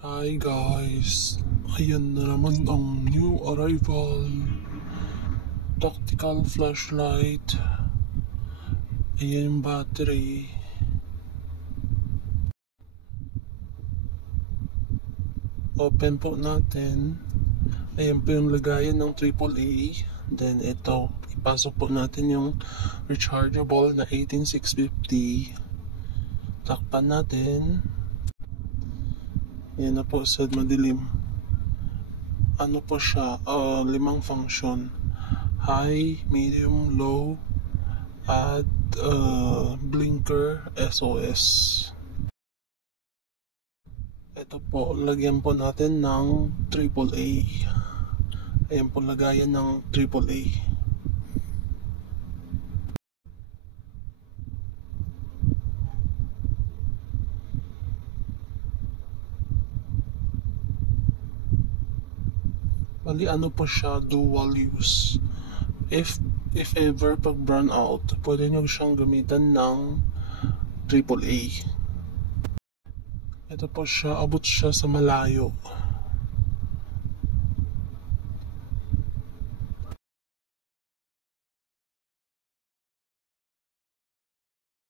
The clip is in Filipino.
Hi guys, ayan na naman ang new arrival, tactical flashlight. Ayan yung battery. Open po natin. Ayan po yung lagayan ng AAA. Then ito, ipasok po natin yung rechargeable na 18650. Takpan natin. Ayan na po sa madilim. Ano po siya, 5 function. High, medium, low, at blinker, SOS. Ito po, lagyan po natin ng AAA. Ayan po lagayan ng AAA. Bali ano po siya, dual use. If ever pag burn out, pwede nyo siyang gamitan ng AAA. Ito po siya, abot siya sa malayo.